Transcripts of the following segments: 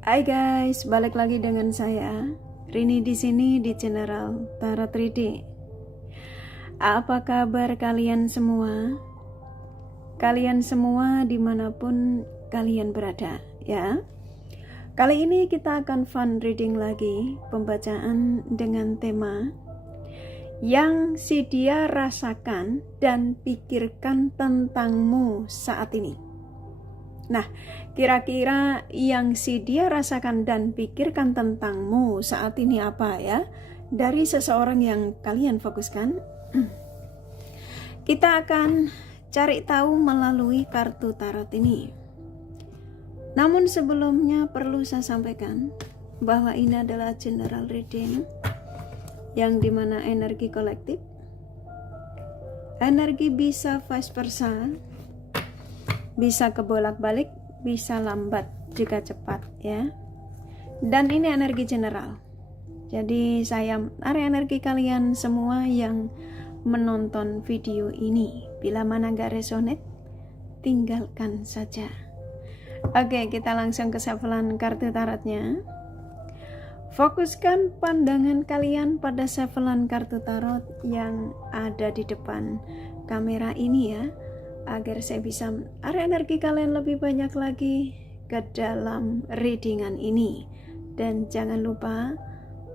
Hai guys, balik lagi dengan saya Rini di sini di General Tarot 3D. Apa kabar kalian semua? Kalian semua dimanapun kalian berada, ya. Kali ini kita akan fun reading lagi, pembacaan dengan tema yang si dia rasakan dan pikirkan tentangmu saat ini. Nah, kira-kira yang si dia rasakan dan pikirkan tentangmu saat ini apa ya? Dari seseorang yang kalian fokuskan. Kita akan cari tahu melalui kartu tarot ini. Namun sebelumnya perlu saya sampaikan bahwa ini adalah general reading yang dimana energi kolektif. Energi bisa vice versa, bisa kebolak-balik, bisa lambat jika cepat ya. Dan ini energi general. Jadi saya tarik energi kalian semua yang menonton video ini. Bila mana gak resonate, tinggalkan saja. Oke, kita langsung ke shufflean kartu tarotnya. Fokuskan pandangan kalian pada shufflean kartu tarot yang ada di depan kamera ini ya, agar saya bisa menarik energi kalian lebih banyak lagi ke dalam readingan ini. Dan jangan lupa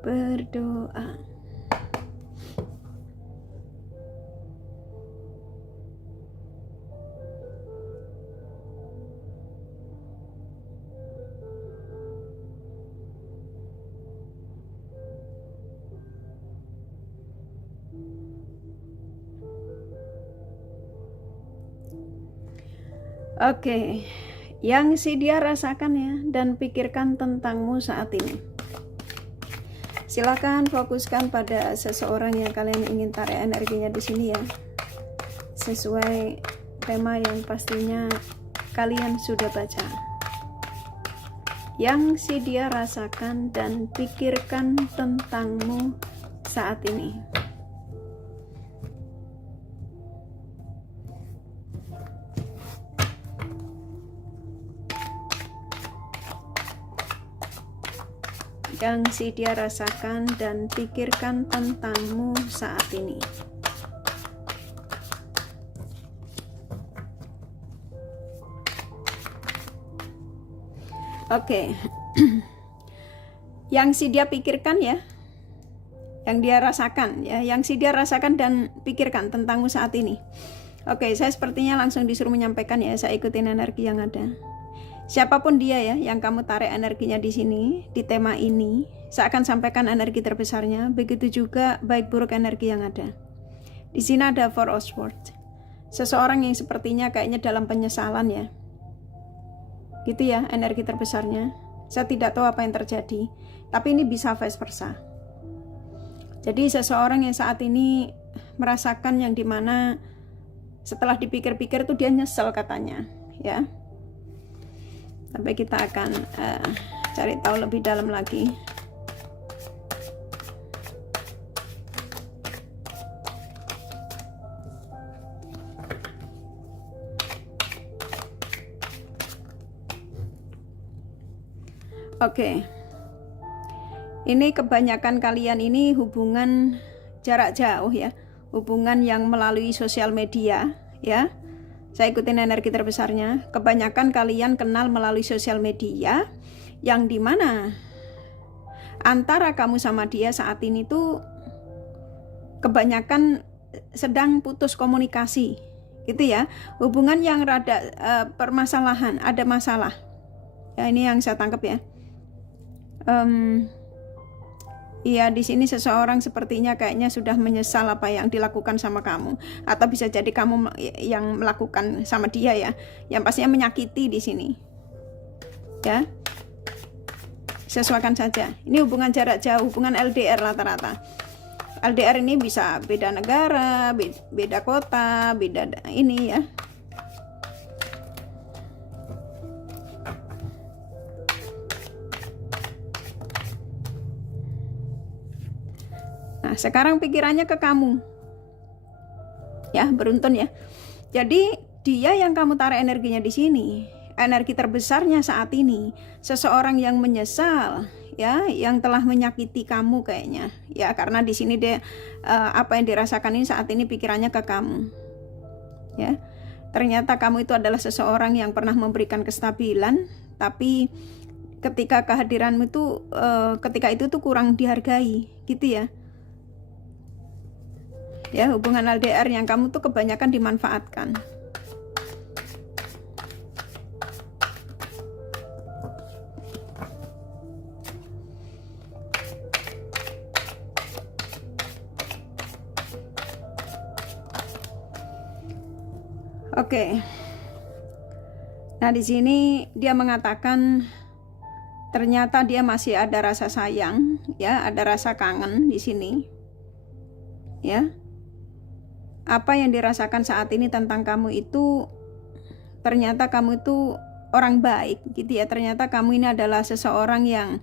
berdoa. Oke, yang si dia rasakan ya dan pikirkan tentangmu saat ini. Silakan fokuskan pada seseorang yang kalian ingin tarik energinya di sini ya. Sesuai tema yang pastinya kalian sudah baca. Yang si dia rasakan dan pikirkan tentangmu saat ini. Yang si dia rasakan dan pikirkan tentangmu saat ini. Oke. Yang si dia pikirkan ya, yang dia rasakan ya, yang si dia rasakan dan pikirkan tentangmu saat ini. Oke, saya sepertinya langsung disuruh menyampaikan ya, saya ikutin energi yang ada. Siapapun dia ya yang kamu tarik energinya di sini, di tema ini, saya akan sampaikan energi terbesarnya. Begitu juga baik buruk energi yang ada. Di sini ada Four of Swords. Seseorang yang sepertinya kayaknya dalam penyesalan ya. Gitu ya energi terbesarnya. Saya tidak tahu apa yang terjadi, tapi ini bisa vice versa. Jadi seseorang yang saat ini merasakan yang dimana setelah dipikir-pikir tuh dia nyesel katanya ya. Sampai kita akan cari tahu lebih dalam lagi. Oke. Ini kebanyakan kalian ini hubungan jarak jauh ya. Hubungan yang melalui sosial media ya. Saya ikutin energi terbesarnya. Kebanyakan kalian kenal melalui sosial media, yang dimana antara kamu sama dia saat ini tuh kebanyakan sedang putus komunikasi, gitu ya. Hubungan yang rada permasalahan, ada masalah. Ya ini yang saya tangkap ya. Iya, di sini seseorang sepertinya kayaknya sudah menyesal apa yang dilakukan sama kamu, atau bisa jadi kamu yang melakukan sama dia ya, yang pastinya menyakiti di sini. Ya, sesuaikan saja. Ini hubungan jarak jauh, hubungan LDR rata-rata. LDR ini bisa beda negara, beda kota, beda ini ya. Nah, sekarang pikirannya ke kamu. Ya, beruntun ya. Jadi, dia yang kamu tarik energinya di sini energi terbesarnya saat ini seseorang yang menyesal, ya, yang telah menyakiti kamu kayaknya, ya, karena di sini dia apa yang dirasakan ini saat ini pikirannya ke kamu, ya. Ternyata kamu itu adalah seseorang yang pernah memberikan kestabilan, tapi ketika kehadiranmu itu ketika itu tuh kurang dihargai, gitu ya. Ya, hubungan LDR yang kamu tuh kebanyakan dimanfaatkan. Oke. Nah, di sini dia mengatakan ternyata dia masih ada rasa sayang, ya, ada rasa kangen di sini. Ya. Apa yang dirasakan saat ini tentang kamu itu ternyata kamu itu orang baik, gitu ya. Ternyata kamu ini adalah seseorang yang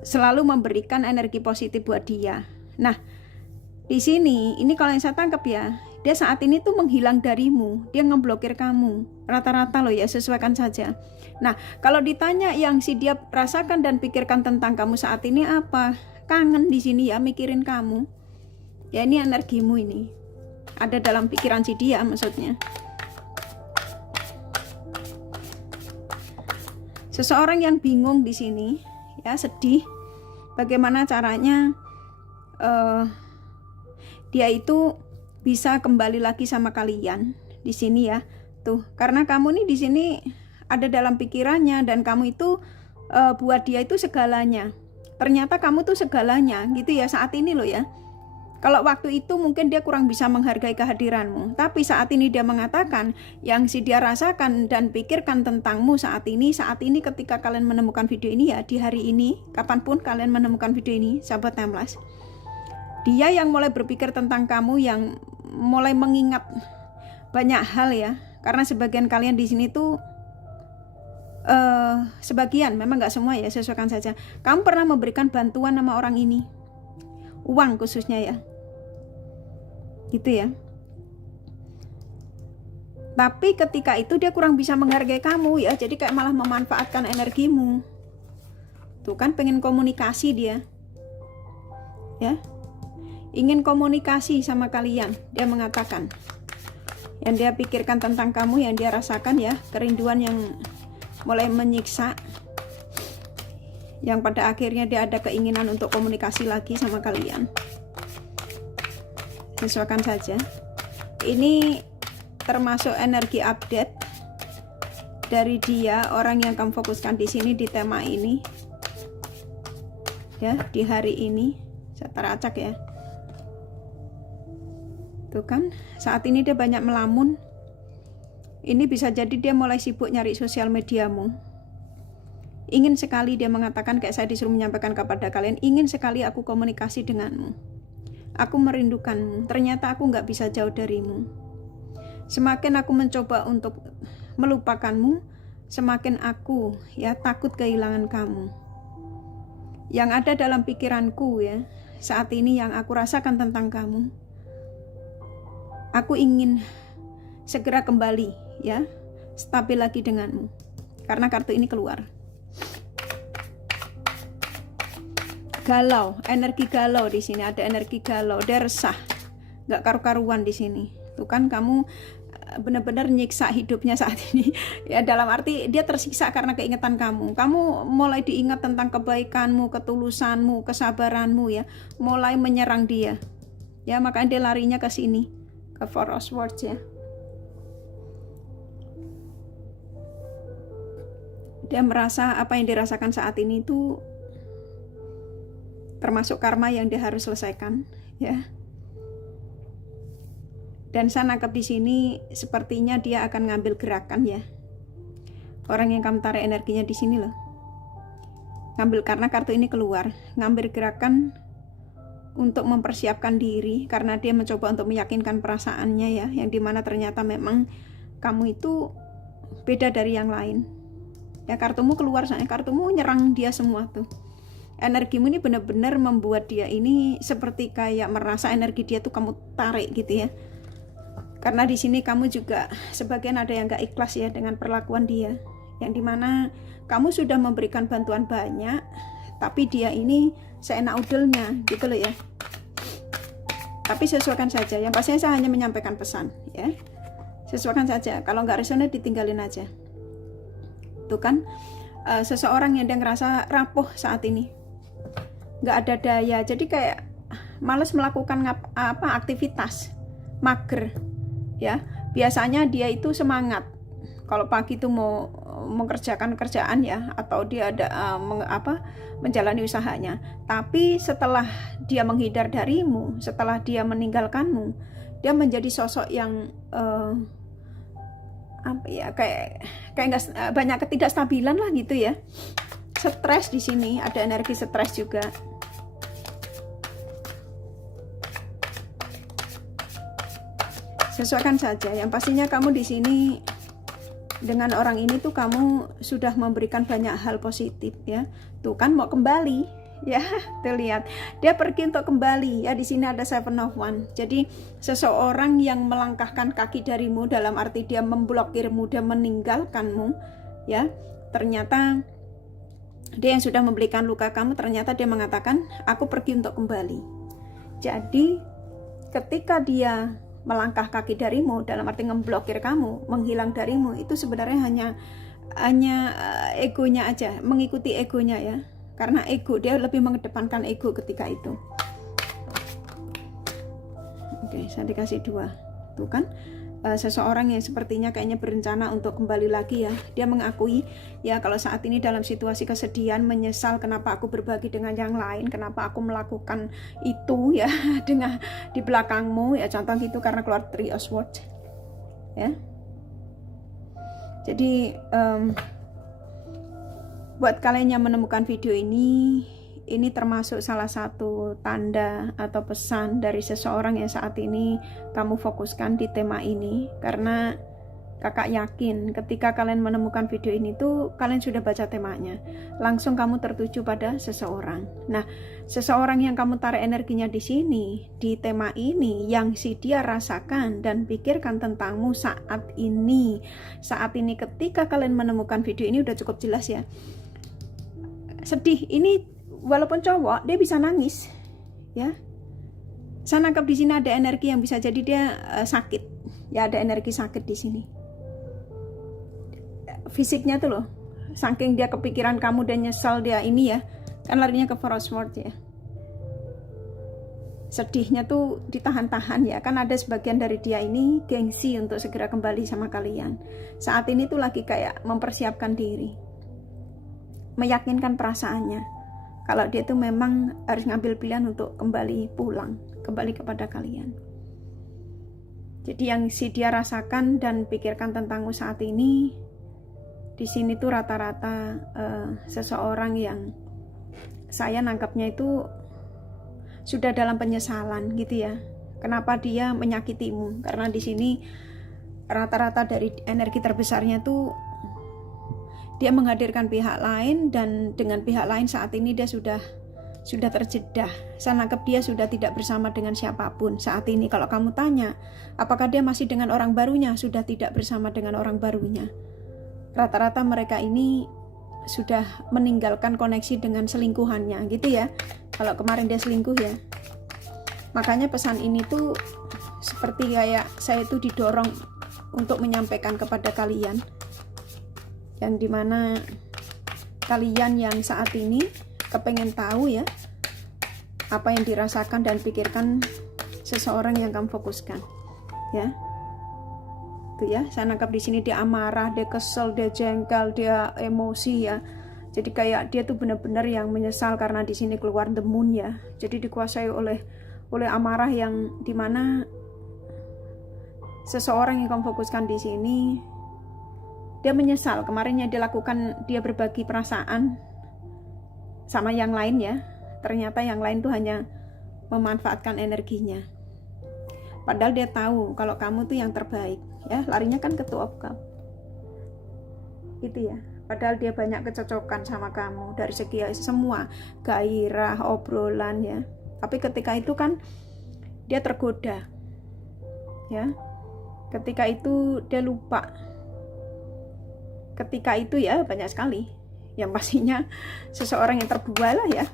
selalu memberikan energi positif buat dia. Nah, di sini, ini kalau yang saya tangkap ya, dia saat ini tuh menghilang darimu, dia ngeblokir kamu, rata-rata loh ya, sesuaikan saja. Nah, kalau ditanya yang si dia rasakan dan pikirkan tentang kamu saat ini apa? Kangen di sini ya, mikirin kamu. Ya, ini energimu ini, ada dalam pikiran si dia maksudnya. Seseorang yang bingung di sini, ya, sedih, bagaimana caranya dia itu bisa kembali lagi sama kalian di sini ya. Tuh, karena kamu nih di sini ada dalam pikirannya dan kamu itu buat dia itu segalanya. Ternyata kamu tuh segalanya gitu ya saat ini loh ya. Kalau waktu itu mungkin dia kurang bisa menghargai kehadiranmu, tapi saat ini dia mengatakan yang si dia rasakan dan pikirkan tentangmu saat ini ketika kalian menemukan video ini ya, di hari ini, kapanpun kalian menemukan video ini, sahabat Timeless. Dia yang mulai berpikir tentang kamu, yang mulai mengingat banyak hal ya, karena sebagian kalian di sini tuh sebagian, memang nggak semua ya, sesuaikan saja. Kamu pernah memberikan bantuan sama orang ini, uang khususnya ya, gitu ya. Tapi ketika itu dia kurang bisa menghargai kamu ya, jadi kayak malah memanfaatkan energimu. Tuh kan, pengen komunikasi dia, ya. Ingin komunikasi sama kalian, dia mengatakan. Yang dia pikirkan tentang kamu, yang dia rasakan ya, kerinduan yang mulai menyiksa, yang pada akhirnya dia ada keinginan untuk komunikasi lagi sama kalian. Sesuaikan saja. Ini termasuk energi update dari dia, orang yang kamu fokuskan di sini di tema ini. Ya, di hari ini. Saya teracak ya. Tuh kan, saat ini dia banyak melamun. Ini bisa jadi dia mulai sibuk nyari sosial mediamu. Ingin sekali dia mengatakan, kayak saya disuruh menyampaikan kepada kalian, ingin sekali aku komunikasi denganmu. Aku merindukanmu, ternyata aku nggak bisa jauh darimu. Semakin aku mencoba untuk melupakanmu, semakin aku ya takut kehilangan kamu. Yang ada dalam pikiranku ya, saat ini yang aku rasakan tentang kamu, aku ingin segera kembali ya, stabil lagi denganmu. Karena kartu ini keluar. Galau, energi galau di sini, ada energi galau, dia resah, nggak karu-karuan di sini. Tuh kan, kamu benar-benar nyiksa hidupnya saat ini. Ya, dalam arti dia tersiksa karena keingetan kamu. Kamu mulai diingat tentang kebaikanmu, ketulusanmu, kesabaranmu ya, mulai menyerang dia. Ya, makanya dia larinya ke sini, ke Four of Swords ya. Dia merasa apa yang dirasakan saat ini itu termasuk karma yang dia harus selesaikan ya. Dan saya nangkep di sini sepertinya dia akan ngambil gerakan ya. Orang yang kamu tarik energinya di sini loh. Ngambil, karena kartu ini keluar, ngambil gerakan untuk mempersiapkan diri, karena dia mencoba untuk meyakinkan perasaannya ya, yang dimana ternyata memang kamu itu beda dari yang lain. Ya, kartumu keluar, soalnya kartumu nyerang dia semua tuh. Energimu ini benar-benar membuat dia ini seperti kayak merasa energi dia tuh kamu tarik gitu ya. Karena di sini kamu juga sebagian ada yang gak ikhlas ya dengan perlakuan dia, yang dimana kamu sudah memberikan bantuan banyak, tapi dia ini seenak udelnya gitu loh ya. Tapi sesuaikan saja, yang pastinya saya hanya menyampaikan pesan ya, sesuaikan saja. Kalau nggak resonate ditinggalin aja. Tuh kan, seseorang yang dia ngerasa rapuh saat ini, nggak ada daya, jadi kayak males melakukan aktivitas, mager ya. Biasanya dia itu semangat kalau pagi itu mau mengerjakan kerjaan ya, atau dia ada menjalani usahanya. Tapi setelah dia menghindar darimu, setelah dia meninggalkanmu, dia menjadi sosok yang kayak nggak, banyak ketidakstabilan lah gitu ya. Stres di sini, ada energi stres juga. Sesuaikan saja. Yang pastinya kamu di sini dengan orang ini tuh kamu sudah memberikan banyak hal positif ya. Tuh kan mau kembali ya, tuh lihat dia pergi untuk kembali ya. Di sini ada Seven of Wands. Jadi seseorang yang melangkahkan kaki darimu, dalam arti dia memblokirmu, dia meninggalkanmu ya. Ternyata dia yang sudah memberikan luka kamu, ternyata dia mengatakan aku pergi untuk kembali. Jadi ketika dia melangkah kaki darimu, dalam arti ngeblokir kamu, menghilang darimu, itu sebenarnya hanya egonya aja, mengikuti egonya ya. Karena ego, dia lebih mengedepankan ego ketika itu. Oke, saya dikasih 2. Tuh kan, seseorang yang sepertinya kayaknya berencana untuk kembali lagi ya. Dia mengakui ya kalau saat ini dalam situasi kesedihan, menyesal kenapa aku berbagi dengan yang lain, kenapa aku melakukan itu ya dengan di belakangmu ya, contoh gitu, karena keluar 3 of Swords ya. Jadi buat kalian yang menemukan video ini termasuk salah satu tanda atau pesan dari seseorang yang saat ini kamu fokuskan di tema ini. Karena kakak yakin ketika kalian menemukan video ini tuh kalian sudah baca temanya, langsung kamu tertuju pada seseorang. Nah, seseorang yang kamu tarik energinya di sini, di tema ini, yang si dia rasakan dan pikirkan tentangmu saat ini ketika kalian menemukan video ini udah cukup jelas ya. Sedih ini, walaupun cowok, dia bisa nangis ya. Saya nangkap di sini ada energi yang bisa jadi dia sakit ya, ada energi sakit di sini. Fisiknya tuh loh, saking dia kepikiran kamu dan nyesal dia ini ya, kan larinya ke Four of Swords ya. Sedihnya tuh ditahan-tahan ya, kan ada sebagian dari dia ini gengsi untuk segera kembali sama kalian. Saat ini tuh lagi kayak mempersiapkan diri, meyakinkan perasaannya kalau dia tuh memang harus ngambil pilihan untuk kembali pulang, kembali kepada kalian. Jadi yang si dia rasakan dan pikirkan tentangmu saat ini, di sini tuh rata-rata seseorang yang saya nangkapnya itu sudah dalam penyesalan gitu ya. Kenapa dia menyakitimu? Karena di sini rata-rata dari energi terbesarnya tuh dia menghadirkan pihak lain, dan dengan pihak lain saat ini dia sudah terjedah. Saya nangkep dia sudah tidak bersama dengan siapapun saat ini. Kalau kamu tanya, apakah dia masih dengan orang barunya? Sudah tidak bersama dengan orang barunya. Rata-rata mereka ini sudah meninggalkan koneksi dengan selingkuhannya gitu ya. Kalau kemarin dia selingkuh ya. Makanya pesan ini tuh seperti kayak saya tuh didorong untuk menyampaikan kepada kalian, yang dimana kalian yang saat ini kepengen tahu ya apa yang dirasakan dan pikirkan seseorang yang kamu fokuskan ya. Tuh ya, saya nangkap di sini dia amarah, dia kesel, dia jengkel, dia emosi ya. Jadi kayak dia tuh benar-benar yang menyesal karena di sini keluar the moon ya. Jadi dikuasai oleh amarah, yang dimana seseorang yang kamu fokuskan di sini dia menyesal kemarin yang dilakukan, dia berbagi perasaan sama yang lain ya. Ternyata yang lain tuh hanya memanfaatkan energinya. Padahal dia tahu kalau kamu tuh yang terbaik ya. Larinya kan ke Two of Cups gitu ya. Padahal dia banyak kecocokan sama kamu dari segi semua, gairah, obrolan ya. Tapi ketika itu kan dia tergoda ya. ketika itu dia lupa. Ketika itu ya banyak sekali. Yang pastinya seseorang yang terbuai lah ya.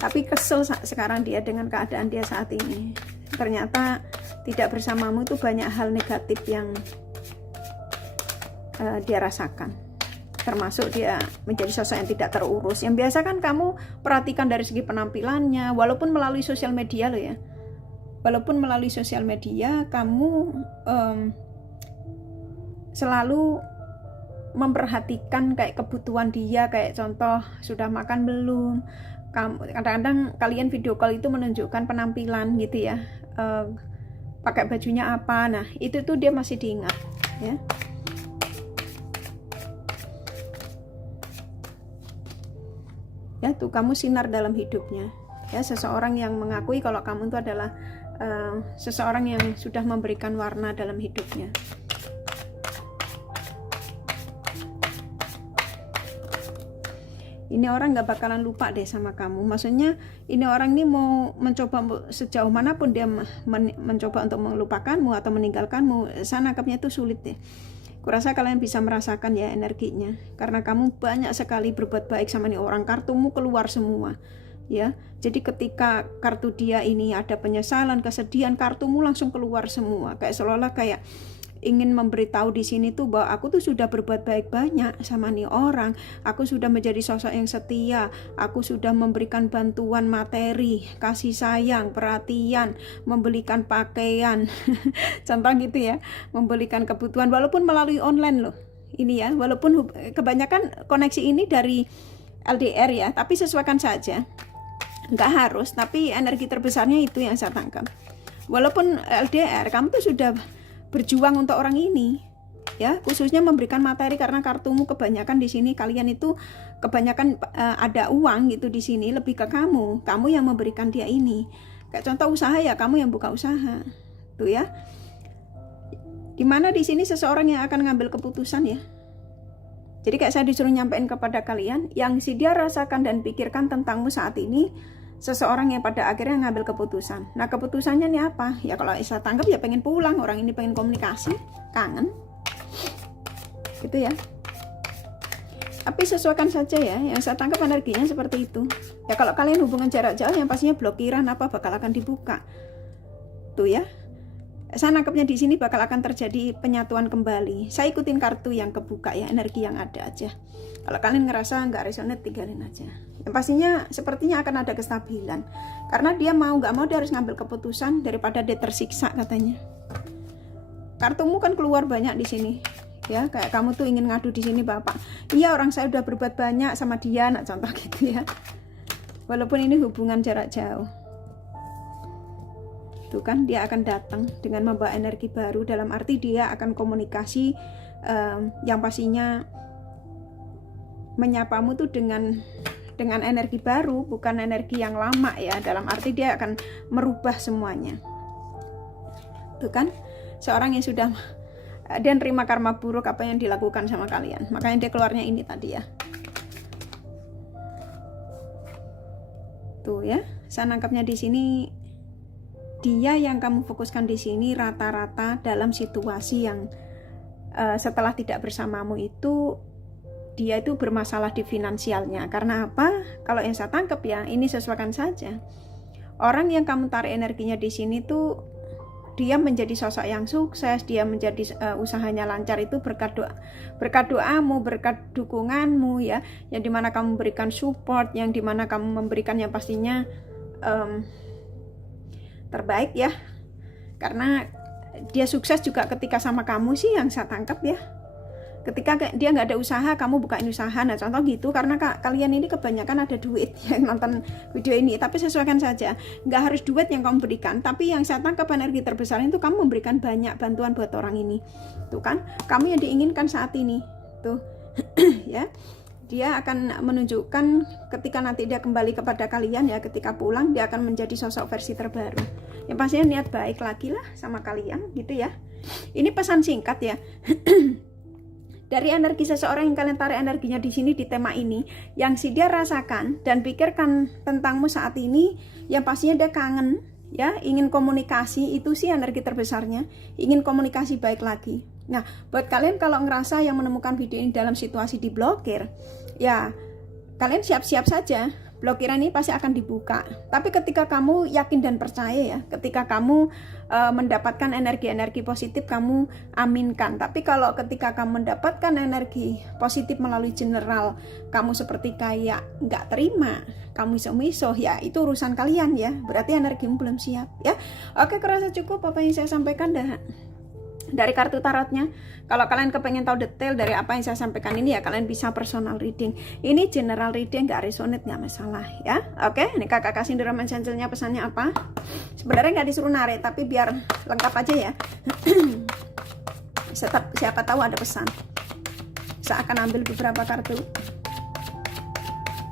Tapi kesel sekarang dia dengan keadaan dia saat ini. Ternyata tidak bersamamu itu banyak hal negatif yang dia rasakan. Termasuk dia menjadi sosok yang tidak terurus. Yang biasa kan kamu perhatikan dari segi penampilannya, walaupun melalui sosial media loh ya. Walaupun melalui sosial media kamu selalu memperhatikan kayak kebutuhan dia, kayak contoh sudah makan belum. Kadang-kadang kalian video call itu menunjukkan penampilan gitu ya, pakai bajunya apa. Nah itu tuh dia masih diingat ya. Ya tuh kamu sinar dalam hidupnya ya, seseorang yang mengakui kalau kamu itu adalah seseorang yang sudah memberikan warna dalam hidupnya. Ini orang gak bakalan lupa deh sama kamu. Maksudnya ini orang ini mau mencoba sejauh manapun dia mencoba untuk melupakanmu atau meninggalkanmu. Saya nangkapnya itu sulit deh. Kurasa kalian bisa merasakan ya energinya. Karena kamu banyak sekali berbuat baik sama nih orang. Kartumu keluar semua ya. Jadi ketika kartu dia ini ada penyesalan, kesedihan, kartumu langsung keluar semua. Kayak seolah-olah kayak ingin memberitahu di sini tuh bahwa aku tuh sudah berbuat baik banyak sama nih orang. Aku sudah menjadi sosok yang setia. Aku sudah memberikan bantuan materi, kasih sayang, perhatian, membelikan pakaian. Contoh gitu ya, membelikan kebutuhan walaupun melalui online loh. Ini ya, walaupun kebanyakan koneksi ini dari LDR ya, tapi sesuaikan saja. Nggak harus, tapi energi terbesarnya itu yang saya tangkap. Walaupun LDR, kamu tuh sudah berjuang untuk orang ini ya, khususnya memberikan materi karena kartumu kebanyakan di sini kalian itu kebanyakan ada uang gitu di sini, lebih ke kamu yang memberikan dia ini. Kayak contoh usaha ya, kamu yang buka usaha tuh ya, dimana di sini seseorang yang akan ngambil keputusan ya. Jadi kayak saya disuruh nyampein kepada kalian, yang si dia rasakan dan pikirkan tentangmu saat ini seseorang yang pada akhirnya ngambil keputusan. Nah keputusannya nih apa? Ya kalau saya tangkap ya pengen pulang, orang ini pengen komunikasi, kangen gitu ya. Tapi sesuaikan saja ya, yang saya tangkap energinya seperti itu. Ya kalau kalian hubungan jarak jauh yang pastinya blokiran apa bakal akan dibuka. Tuh ya. Saya nangkapnya di sini bakal akan terjadi penyatuan kembali. Saya ikutin kartu yang kebuka ya, energi yang ada aja. Kalau kalian ngerasa nggak resonate, tinggalin aja. Yang pastinya sepertinya akan ada kestabilan. Karena dia mau nggak mau dia harus ngambil keputusan daripada dia tersiksa katanya. Kartumu kan keluar banyak di sini. Ya, kayak kamu tuh ingin ngadu di sini Bapak. Iya, orang saya udah berbuat banyak sama dia, nah contoh gitu ya. Walaupun ini hubungan jarak jauh. Tuh kan dia akan datang dengan membawa energi baru, dalam arti dia akan komunikasi yang pastinya menyapamu tuh dengan energi baru, bukan energi yang lama ya, dalam arti dia akan merubah semuanya. Tuh kan seorang yang sudah dia nerima karma buruk apa yang dilakukan sama kalian, makanya dia keluarnya ini tadi ya. Tuh ya, saya nangkapnya di sini. Dia yang kamu fokuskan di sini rata-rata dalam situasi yang setelah tidak bersamamu itu dia itu bermasalah di finansialnya. Karena apa? Kalau yang saya tangkap ya, ini sesuaikan saja. Orang yang kamu tarik energinya di sini tuh dia menjadi sosok yang sukses, dia menjadi usahanya lancar itu berkat doamu, berkat dukunganmu ya, yang dimana kamu memberikan support, yang dimana kamu memberikan yang pastinya terbaik ya, karena dia sukses juga ketika sama kamu sih yang saya tangkap ya. Ketika dia nggak ada usaha, kamu bukain usaha, nah contoh gitu. Karena kalian ini kebanyakan ada duit yang nonton video ini, tapi sesuaikan saja, nggak harus duit yang kamu berikan, tapi yang saya tangkap energi terbesar itu kamu memberikan banyak bantuan buat orang ini. Tuh kan, kamu yang diinginkan saat ini tuh ya. Dia akan menunjukkan ketika nanti dia kembali kepada kalian ya, ketika pulang dia akan menjadi sosok versi terbaru. Yang pastinya niat baik lagi lah sama kalian gitu ya. Ini pesan singkat ya. Dari energi seseorang yang kalian tarik energinya di sini di tema ini, yang si dia rasakan dan pikirkan tentangmu saat ini, yang pastinya dia kangen ya, ingin komunikasi, itu sih energi terbesarnya, ingin komunikasi baik lagi. Nah, buat kalian kalau ngerasa yang menemukan video ini dalam situasi diblokir, ya kalian siap-siap saja, blokiran ini pasti akan dibuka. Tapi ketika kamu yakin dan percaya ya, ketika kamu mendapatkan energi-energi positif, kamu aminkan. Tapi kalau ketika kamu mendapatkan energi positif melalui general, kamu seperti kayak nggak terima, kamu miso-miso, ya itu urusan kalian ya, berarti energimu belum siap ya. Oke, kerasa cukup apa yang saya sampaikan dari kartu tarotnya. Kalau kalian kepengen tahu detail dari apa yang saya sampaikan ini ya, kalian bisa personal reading. Ini general reading, nggak resonate nggak masalah ya. Oke, ini kakak kasih The Romance Angel-nya pesannya apa. Sebenarnya nggak disuruh narik, tapi biar lengkap aja ya. Siapa tahu ada pesan. Saya akan ambil beberapa kartu.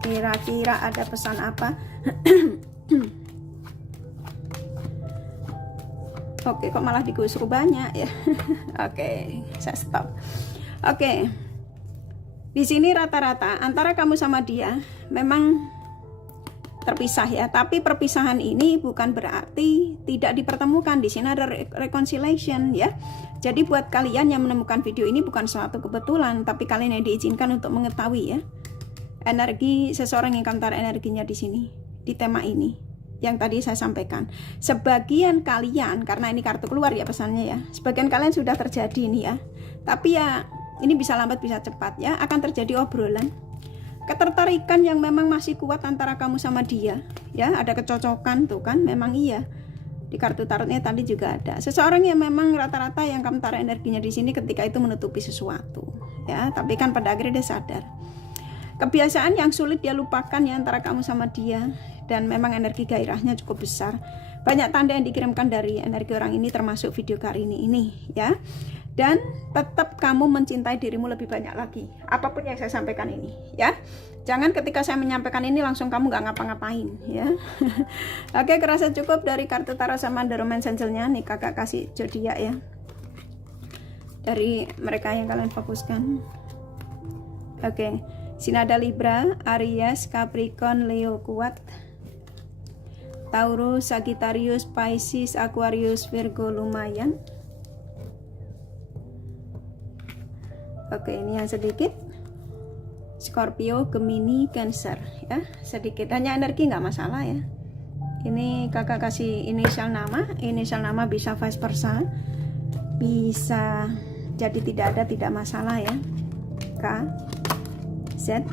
Kira-kira ada pesan apa. Oke, kok malah digusur banyak ya. Oke, saya stop. Oke, di sini rata-rata antara kamu sama dia memang terpisah ya. Tapi perpisahan ini bukan berarti tidak dipertemukan. Di sini ada reconciliation ya. Jadi buat kalian yang menemukan video ini bukan suatu kebetulan, tapi kalian yang diizinkan untuk mengetahui ya energi seseorang yang kamu taruh energinya di sini, di tema ini yang tadi saya sampaikan. Sebagian kalian, karena ini kartu keluar ya pesannya ya, sebagian kalian sudah terjadi ini ya, tapi ya ini bisa lambat bisa cepat ya, akan terjadi obrolan ketertarikan yang memang masih kuat antara kamu sama dia ya, ada kecocokan tuh kan, memang iya. Di kartu tarotnya tadi juga ada seseorang yang memang rata-rata yang kamu taruh energinya di sini ketika itu menutupi sesuatu ya, tapi kan pada akhirnya dia sadar. Kebiasaan yang sulit dia lupakan ya antara kamu sama dia, dan memang energi gairahnya cukup besar. Banyak tanda yang dikirimkan dari energi orang ini, termasuk video kali ini ya. Dan tetap kamu mencintai dirimu lebih banyak lagi, apapun yang saya sampaikan ini ya. Jangan ketika saya menyampaikan ini langsung kamu nggak ngapa-ngapain ya. Oke, kerasa cukup dari kartu tarot sama The Romance Angel-nya. Nih kakak kasih zodiak ya, dari mereka yang kalian fokuskan. Oke, sini ada Libra, Aries, Capricorn, Leo kuat, Taurus, Sagittarius, Pisces, Aquarius, Virgo lumayan. Oke, ini yang sedikit. Scorpio, Gemini, Cancer ya, sedikit. Hanya energi nggak masalah ya. Ini kakak kasih inisial nama bisa vice versa, bisa jadi tidak ada, tidak masalah ya. K, Z,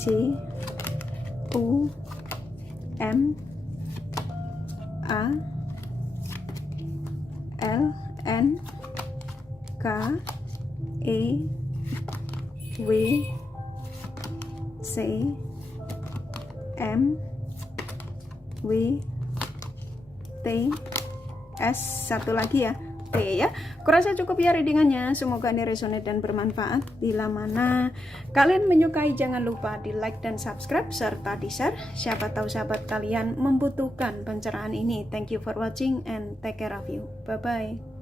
C, U, M, A, L, N, K, E, W, C, M, W, T, S, satu lagi ya, T ya. Kurasa cukup ya readingannya, semoga ini resonate dan bermanfaat. Bila mana kalian menyukai, jangan lupa di like dan subscribe serta di share, siapa tahu sahabat kalian membutuhkan pencerahan ini. Thank you for watching and take care of you, bye bye.